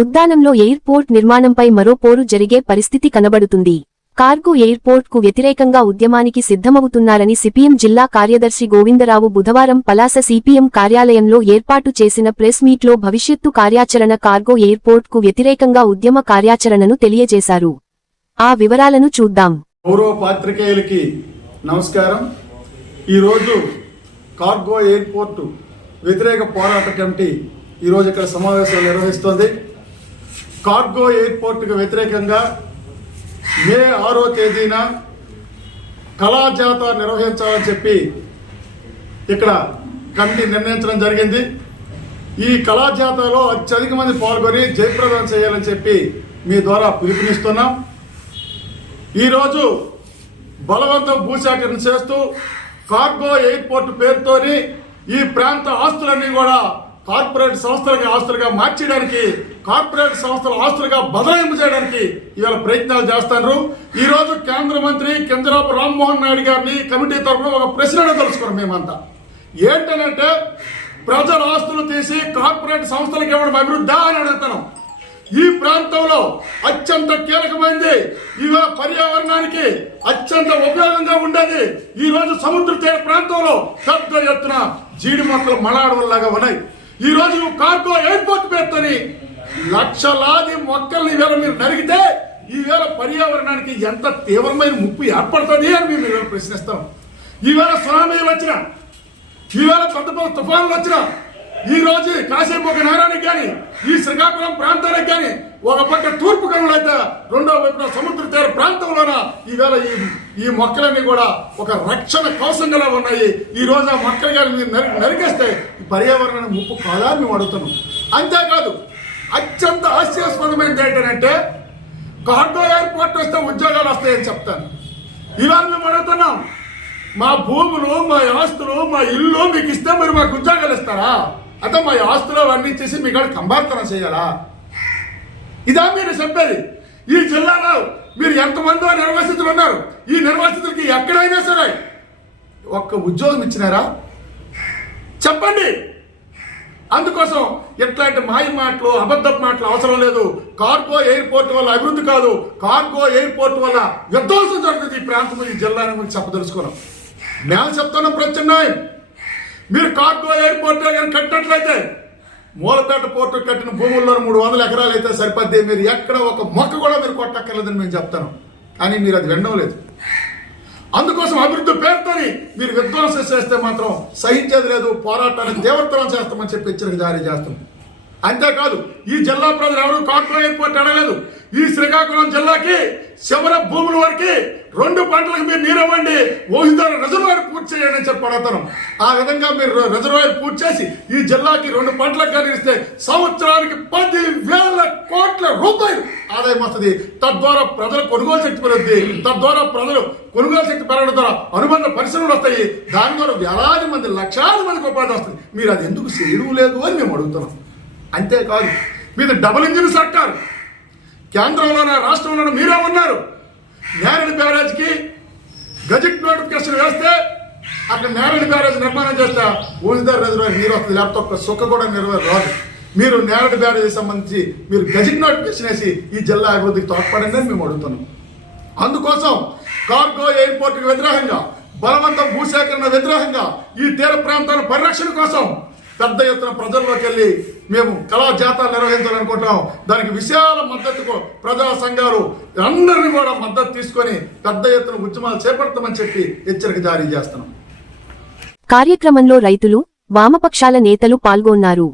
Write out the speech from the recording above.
ఉద్దానంలో airport నిర్మాణంపై మరో పోరు జరిగే పరిస్థితి కనబడుతుంది. కార్గో ఎయిర్పోర్ట్కు వ్యతిరేకంగా ఉద్యమానికి సిద్ధమవుతున్నారని సిపిఎం జిల్లా కార్యదర్శి గోవిందరావు బుధవారం పలాస సిపిఎం కార్యాలయంలో ఏర్పాటు చేసిన ప్రెస్ మీట్లో భవిష్యత్తు కార్యాచరణ కార్గో ఎయిర్పోర్ట్కు వ్యతిరేకంగా ఉద్యమ కార్యాచరణను తెలియజేశారు. ఆ వివరాలను చూద్దాం. గౌరవ పాత్రికేయులకి నమస్కారం. ఈరోజు కార్గో ఎయిర్పోర్టు వ్యతిరేక పోరాట కమిటీ ఈరోజు ఇక్కడ సమావేశాలు నిర్వహిస్తోంది. కార్గో ఎయిర్పోర్టుకు వ్యతిరేకంగా మే ఆరో తేదీన కళాజాత నిర్వహించాలని చెప్పి ఇక్కడ కమిటీ నిర్ణయించడం జరిగింది. ఈ కళాజాతలో అత్యధిక మంది పాల్గొని జయప్రదం చేయాలని చెప్పి మీ ద్వారా పిలుపునిస్తున్నాం. ఈరోజు బలవంతం భూసేకరణ చేస్తూ కార్గో ఎయిర్పోర్ట్ పేరుతోని ఈ ప్రాంత ఆస్తులన్నీ కూడా కార్పొరేట్ సంస్థలకి ఆస్తులుగా మార్చడానికి కార్పొరేట్ సంస్థల ఆస్తులుగా బదలాయింపు చేయడానికి ఇవాళ ప్రయత్నాలు చేస్తారు ఈ రోజు కేంద్ర మంత్రి కింజరాపు రామ్మోహన్ నాయుడు గారిని కమిటీ తరఫున ఒక ప్రశ్న తెలుసుకున్నాం మేమంతా. ఏంటనంటే ప్రజల ఆస్తులు తీసి కార్పొరేట్ సంస్థలకు ఇవ్వడం అభివృద్ధి అని అడుగుతున్నాం. ఈ ప్రాంతంలో అత్యంత కీలకమైనది ఇవాళ పర్యావరణానికి అత్యంత ఉపయోగంగా ఉండేది. ఈ రోజు సముద్ర తీర ప్రాంతంలో పెద్ద ఎత్తున జీడి మొక్కలు మలాడవల్లాగా ఉన్నాయి. ఈ రోజు కార్గో ఎయిర్పోర్ట్ పేరుతోని లక్షలాది మొక్కల్ని ఈవేళ మీరు నరిగితే ఈవేళ పర్యావరణానికి ఎంత తీవ్రమైన ముప్పు ఏర్పడుతుంది అని మేము ఈవేళ ప్రశ్నిస్తాం. ఈవేళ సునామీలు వచ్చిన ఈవేళ పెద్ద పెద్ద తుఫాన్లు వచ్చిన ఈ రోజు కాసేపు ఒక నగరానికి కానీ ఈ శ్రీకాకుళం ప్రాంతానికి కానీ ఒక పక్క తూర్పు కనులు అయితే రెండో వైపున సముద్ర తీర ప్రాంతంలోన ఈవేళ ఈ ఈ మొక్కలన్నీ కూడా ఒక రక్షణ కవసంగా ఉన్నాయి. ఈ రోజు ఆ మొక్కలు కానీ మీరు నరి నరికేస్తే పర్యావరణానికి ముప్పు కాదా మేము అడుగుతున్నాం. అంతేకాదు అత్యంత హాస్యాస్పదమైనది ఏంటంటే కార్గో ఎయిర్పోర్ట్ వస్తే ఉద్యోగాలు వస్తాయని చెప్తాను. ఇవాళ మేము అడుగుతున్నాం మా భూములు మా ఆస్తులు మా ఇల్లు మీకు ఇస్తే మరి మాకు ఉద్యోగాలు ఇస్తారా? అంటే మా ఆస్తులు అవన్నీ చేసి మీ కాడ కంబార్తనం చేయాలా? ఇదా మీరు చెప్పేది. ఈ జిల్లాలో మీరు ఎంతమందో నిర్వాసితులు ఉన్నారు. ఈ నిర్వాసితులకి ఎక్కడైనా సరే ఒక్క ఉద్యోగం ఇచ్చినారా? చెప్పండి. అందుకోసం ఎట్లాంటి మాయ మాటలు అబద్ధపు మాటలు అవసరం లేదు. కార్గో ఎయిర్పోర్ట్ వల్ల అభివృద్ధి కాదు. కార్గో ఎయిర్పోర్ట్ వల్ల యుద్ధోత్సవం జరుగుతుంది ఈ ప్రాంతం ఈ జిల్లాని గురించి చెప్పదలుచుకున్నాం. మేము చెప్తున్నాం ప్రత్యామ్నాయం. మీరు కార్గో ఎయిర్పోర్ట్ కానీ కట్టినట్లయితే మూలపేట పోర్టు కట్టిన భూముల్లో మూడు వందల ఎకరాలు అయితే సరిపోద్ది. మీరు ఎక్కడ ఒక మొక్క కూడా మీరు కొట్టక్కర్లేదని మేము చెప్తాను కానీ మీరు అది వినడం లేదు. అందుకోసం అభివృద్ధి పేరుతోని మీరు విధ్వంసం చేస్తే మాత్రం సహించేది లేదు పోరాటాన్ని దేవతరం చేస్తామని చెప్పి హెచ్చరిక జారీ చేస్తాం అంతేకాదు ఈ జిల్లా ప్రజలు ఎవరు కార్పొరేట్ ఎయిర్పోర్ట్ అడగలేదు ఈ శ్రీకాకుళం జిల్లాకి శివర భూముల వరకు రెండు పంటలకు మీరు నీరు ఇవ్వండి రిజర్వాయర్ పూర్తి చేయండి అని చెప్పి అడుగుతాను ఆ విధంగా మీరు రిజర్వాయర్ పూర్తి చేసి ఈ జిల్లాకి రెండు పంటలకు కానీ సంవత్సరానికి పది ఆదాయం వస్తుంది తద్వారా ప్రజలు కొనుగోలు శక్తి పెరుగుతుంది తద్వారా ప్రజలు కొనుగోలు శక్తి పెరగడం ద్వారా అనుబంధ పరిశ్రమలు వస్తాయి. దాని ద్వారా వేలాది మంది లక్షలాది మందికి ఉపాధి వస్తుంది. మీరు అది ఎందుకు చేయడం లేదు అని మేము అడుగుతున్నాం. అంతేకాదు మీరు డబుల్ ఇంజిన్ సర్కార్ కేంద్రంలోన రాష్ట్రంలోన మీరే ఉన్నారు నేరేడు బ్యారేజ్కి గజెట్ నోటిఫికేషన్ వేస్తే అక్కడ నేరేడు బ్యారేజ్ నిర్మాణం చేస్తే. ఊజిదార్ రోజు నీరు వస్తుంది. లేకపోతే ఒక్క సుఖ కూడా నిర్వహణ రాదు. మీరు నేరేడు బ్యారేజ్ సంబంధించి మీరు గజిట్ నోటిఫికేషన్ వేసి ఈ జిల్లా అభివృద్ధికి తోడ్పడండి అని మేము అడుగుతున్నాం. అందుకోసం కార్గో ఎయిర్పోర్ట్కి వ్యతిరేకంగా బలవంతం భూసేకరణ వ్యతిరేకంగా ఈ తీర ప్రాంతాల పరిరక్షణ కోసం పెద్ద ఎత్తున ప్రజల్లోకి వెళ్ళి మేము కళా జాతాలు నిర్వహించాలనుకుంటున్నాం. దానికి విశాల మద్దతుకు ప్రజా సంఘాలు అందరినీ కూడా మద్దతు తీసుకొని పెద్ద ఎత్తున ఉద్యమాలు చేపడతామని చెప్పి హెచ్చరిక జారీ చేస్తున్నాం. కార్యక్రమంలో రైతులు వామపక్షాల నేతలు పాల్గొన్నారు.